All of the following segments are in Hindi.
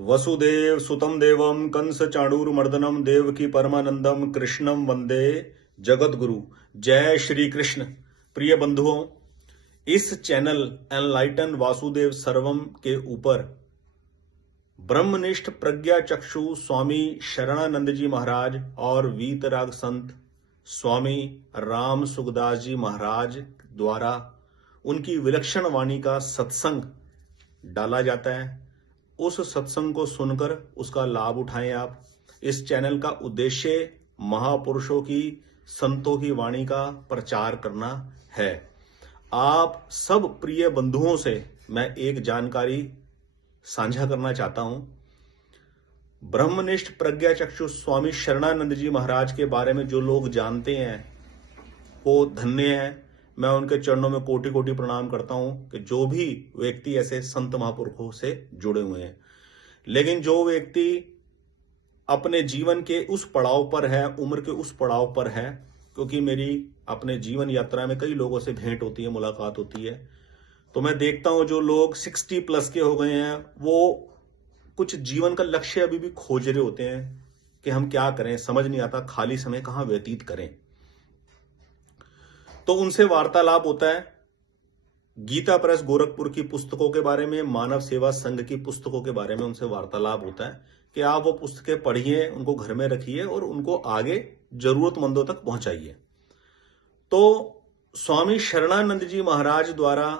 वसुदेव सुतम देवम कंस चाणूरमर्दनम देवकी परमानंदम कृष्णम वंदे जगत गुरु। जय श्री कृष्ण। प्रिय बंधुओं, इस चैनल एनलाइटन वासुदेव सर्वम के ऊपर ब्रह्मनिष्ठ प्रज्ञा चक्षु स्वामी शरणानंद जी महाराज और वीतराग संत स्वामी राम सुखदास जी महाराज द्वारा उनकी विलक्षण वाणी का सत्संग डाला जाता है। उस सत्संग को सुनकर उसका लाभ उठाएं आप। इस चैनल का उद्देश्य महापुरुषों की, संतों की वाणी का प्रचार करना है। आप सब प्रिय बंधुओं से मैं एक जानकारी साझा करना चाहता हूं। ब्रह्मनिष्ठ प्रज्ञा चक्षु स्वामी शरणानंद जी महाराज के बारे में जो लोग जानते हैं वो धन्य है। मैं उनके चरणों में कोटि कोटि प्रणाम करता हूं कि जो भी व्यक्ति ऐसे संत महापुरुषों से जुड़े हुए हैं। लेकिन जो व्यक्ति अपने जीवन के उस पड़ाव पर है, उम्र के उस पड़ाव पर है, क्योंकि मेरी अपने जीवन यात्रा में कई लोगों से भेंट होती है, मुलाकात होती है, तो मैं देखता हूं जो लोग 60 प्लस के हो गए हैं वो कुछ जीवन का लक्ष्य अभी भी खोज रहे होते हैं कि हम क्या करें, समझ नहीं आता, खाली समय कहां व्यतीत करें। तो उनसे वार्तालाप होता है गीता प्रेस गोरखपुर की पुस्तकों के बारे में, मानव सेवा संघ की पुस्तकों के बारे में उनसे वार्तालाप होता है कि आप वो पुस्तकें पढ़िए, उनको घर में रखिए और उनको आगे जरूरतमंदों तक पहुंचाइए। तो स्वामी शरणानंद जी महाराज द्वारा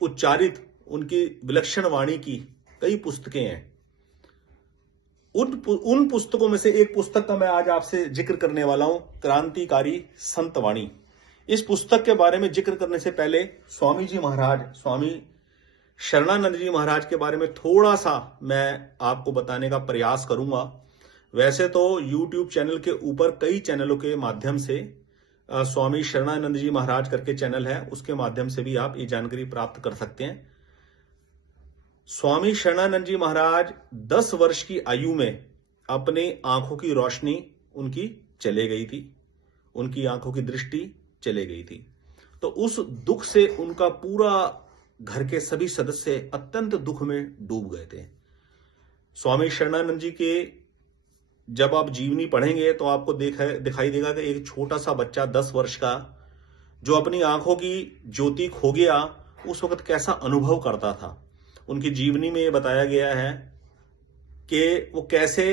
उच्चारित उनकी विलक्षण वाणी की कई पुस्तकें हैं। उन पुस्तकों में से एक पुस्तक का मैं आज आपसे जिक्र करने वाला हूं, क्रांतिकारी संत वाणी। इस पुस्तक के बारे में जिक्र करने से पहले स्वामी जी महाराज, स्वामी शरणानंद जी महाराज के बारे में थोड़ा सा मैं आपको बताने का प्रयास करूंगा। वैसे तो YouTube चैनल के ऊपर कई चैनलों के माध्यम से स्वामी शरणानंद जी महाराज करके चैनल है, उसके माध्यम से भी आप ये जानकारी प्राप्त कर सकते हैं। स्वामी शरणानंद जी महाराज 10 वर्ष की आयु में अपनी आंखों की रोशनी उनकी चले गई थी, उनकी आंखों की दृष्टि चले गई थी। तो उस दुख से उनका पूरा घर के सभी सदस्य अत्यंत दुख में डूब गए थे। स्वामी शरणानंद जी के जब आप जीवनी पढ़ेंगे तो आपको दिखाई देगा कि एक छोटा सा बच्चा 10 वर्ष का जो अपनी आंखों की ज्योति खो गया, उस वक्त कैसा अनुभव करता था। उनकी जीवनी में यह बताया गया है कि वो कैसे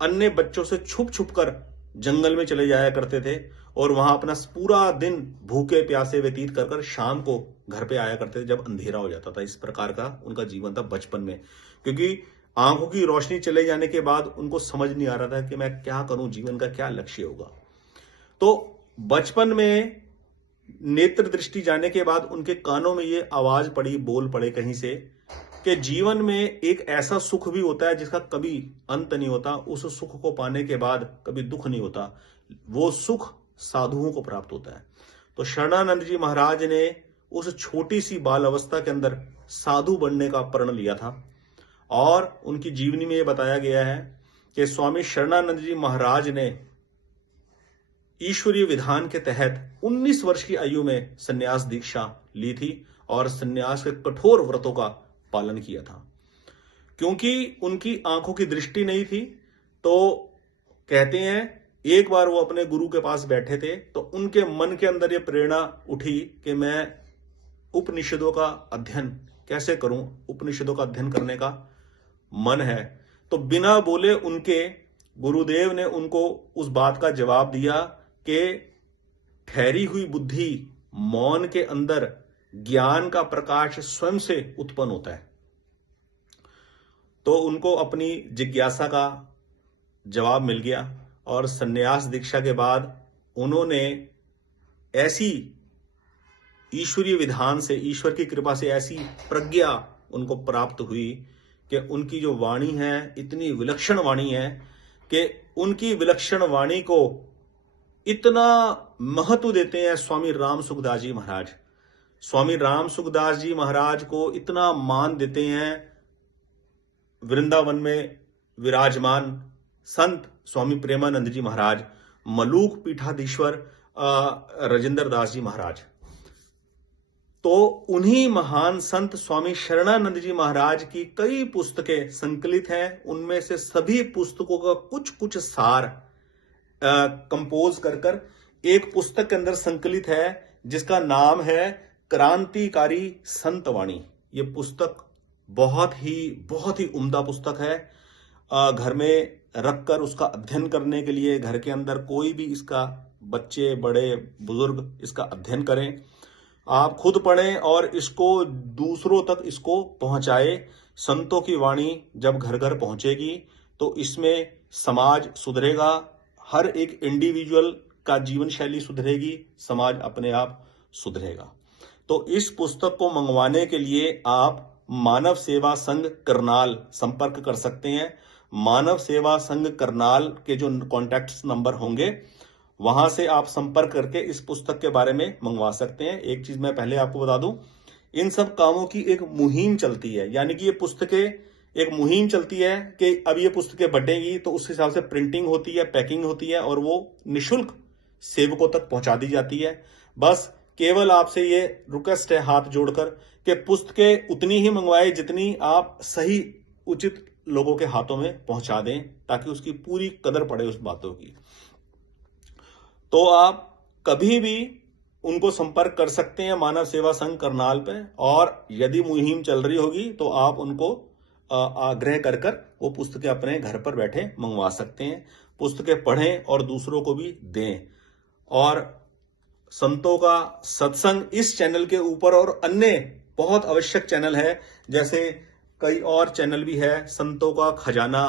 अन्य बच्चों से छुप छुप कर जंगल में चले जाया करते थे और वहां अपना पूरा दिन भूखे प्यासे व्यतीत कर कर शाम को घर पे आया करते थे जब अंधेरा हो जाता था। इस प्रकार का उनका जीवन था बचपन में, क्योंकि आंखों की रोशनी चले जाने के बाद उनको समझ नहीं आ रहा था कि मैं क्या करूं, जीवन का क्या लक्ष्य होगा। तो बचपन में नेत्र दृष्टि जाने के बाद उनके कानों में ये आवाज पड़ी, बोल पड़े कहीं से कि जीवन में एक ऐसा सुख भी होता है जिसका कभी अंत नहीं होता। उस सुख को पाने के बाद कभी दुख नहीं होता, वो सुख साधुओं को प्राप्त होता है। तो शरणानंद जी महाराज ने उस छोटी सी बाल अवस्था के अंदर साधु बनने का प्रण लिया था और उनकी जीवनी में यह बताया गया है कि स्वामी शरणानंद जी महाराज ने ईश्वरीय विधान के तहत 19 वर्ष की आयु में संन्यास दीक्षा ली थी और संन्यास के कठोर व्रतों का पालन किया था। क्योंकि उनकी आंखों की दृष्टि नहीं थी, तो कहते हैं एक बार वो अपने गुरु के पास बैठे थे तो उनके मन के अंदर ये प्रेरणा उठी कि मैं उपनिषदों का अध्ययन कैसे करूं, उपनिषदों का अध्ययन करने का मन है। तो बिना बोले उनके गुरुदेव ने उनको उस बात का जवाब दिया कि ठहरी हुई बुद्धि मौन के अंदर ज्ञान का प्रकाश स्वयं से उत्पन्न होता है। तो उनको अपनी जिज्ञासा का जवाब मिल गया और संन्यास दीक्षा के बाद उन्होंने ऐसी ईश्वरीय विधान से, ईश्वर की कृपा से ऐसी प्रज्ञा उनको प्राप्त हुई कि उनकी जो वाणी है इतनी विलक्षण वाणी है कि उनकी विलक्षण वाणी को इतना महत्व देते हैं स्वामी राम सुखदास जी महाराज। स्वामी राम सुखदास जी महाराज को इतना मान देते हैं वृंदावन में विराजमान संत स्वामी प्रेमानंद जी महाराज, मलूक पीठाधीश्वर राजेंद्र दास जी महाराज। तो उन्हीं महान संत स्वामी शरणानंद जी महाराज की कई पुस्तकें संकलित हैं। उनमें से सभी पुस्तकों का कुछ कुछ सार कंपोज कर एक पुस्तक के अंदर संकलित है, जिसका नाम है क्रांतिकारी संतवाणी। ये पुस्तक बहुत ही उम्दा पुस्तक है। घर में रखकर उसका अध्ययन करने के लिए घर के अंदर कोई भी इसका, बच्चे बड़े बुजुर्ग, इसका अध्ययन करें। आप खुद पढ़ें और इसको दूसरों तक इसको पहुंचाए। संतों की वाणी जब घर घर पहुंचेगी तो इसमें समाज सुधरेगा, हर एक इंडिविजुअल का जीवन शैली सुधरेगी, समाज अपने आप सुधरेगा। तो इस पुस्तक को मंगवाने के लिए आप मानव सेवा संघ करनाल संपर्क कर सकते हैं। मानव सेवा संघ करनाल के जो कॉन्टैक्ट नंबर होंगे वहां से आप संपर्क करके इस पुस्तक के बारे में मंगवा सकते हैं। एक चीज मैं पहले आपको बता दूं, इन सब कामों की एक मुहिम चलती है, यानी कि ये पुस्तकें एक मुहिम चलती है कि अब ये पुस्तकें बटेंगी तो उस हिसाब से प्रिंटिंग होती है, पैकिंग होती है और वो निशुल्क सेवकों तक पहुंचा दी जाती है। बस केवल आपसे ये रिक्वेस्ट है हाथ जोड़कर कि पुस्तकें उतनी ही मंगवाए जितनी आप सही उचित लोगों के हाथों में पहुंचा दें, ताकि उसकी पूरी कदर पड़े उस बातों की। तो आप कभी भी उनको संपर्क कर सकते हैं मानव सेवा संघ करनाल पे, और यदि मुहिम चल रही होगी तो आप उनको आग्रह कर वो पुस्तकें अपने घर पर बैठे मंगवा सकते हैं। पुस्तकें पढ़ें और दूसरों को भी दें। और संतों का सत्संग इस चैनल के ऊपर और अन्य बहुत आवश्यक चैनल है, जैसे कई और चैनल भी है, संतों का खजाना,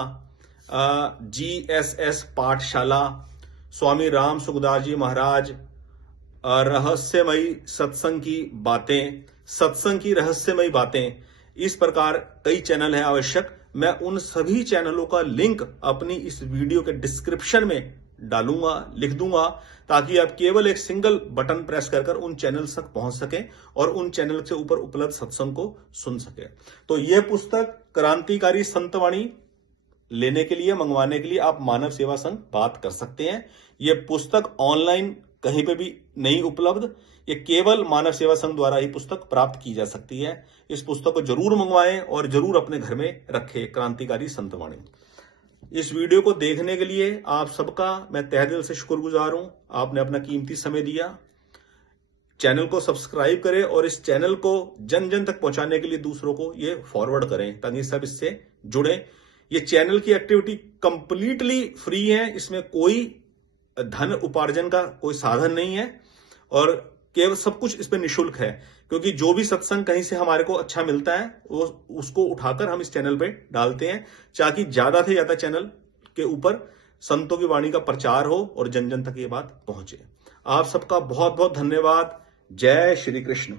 GSS पाठशाला, स्वामी राम सुखदास जी महाराज, रहस्यमयी सत्संग की बातें, सत्संग की रहस्यमयी बातें, इस प्रकार कई चैनल हैं आवश्यक। मैं उन सभी चैनलों का लिंक अपनी इस वीडियो के डिस्क्रिप्शन में डालूंगा, लिख दूंगा, ताकि आप केवल एक सिंगल बटन प्रेस कर उन चैनल तक पहुंच सकें और उन चैनल से ऊपर उपलब्ध सत्संग को सुन सके। तो यह पुस्तक क्रांतिकारी संतवाणी लेने के लिए, मंगवाने के लिए आप मानव सेवा संघ बात कर सकते हैं। यह पुस्तक ऑनलाइन कहीं पे भी नहीं उपलब्ध, ये केवल मानव सेवा संघ द्वारा ही पुस्तक प्राप्त की जा सकती है। इस पुस्तक को जरूर मंगवाएं और जरूर अपने घर में रखें, क्रांतिकारी संतवाणी। इस वीडियो को देखने के लिए आप सबका मैं तहे दिल से शुक्रगुजार हूं। आपने अपना कीमती समय दिया। चैनल को सब्सक्राइब करें और इस चैनल को जन जन तक पहुंचाने के लिए दूसरों को ये फॉरवर्ड करें, ताकि सब इससे जुड़े। ये चैनल की एक्टिविटी कंप्लीटली फ्री है, इसमें कोई धन उपार्जन का कोई साधन नहीं है और केवल सब कुछ इस पे निशुल्क है, क्योंकि जो भी सत्संग कहीं से हमारे को अच्छा मिलता है वो उसको उठाकर हम इस चैनल पे डालते हैं, ताकि ज्यादा से ज्यादा चैनल के ऊपर संतों की वाणी का प्रचार हो और जन जन तक ये बात पहुंचे। आप सबका बहुत बहुत धन्यवाद। जय श्री कृष्ण।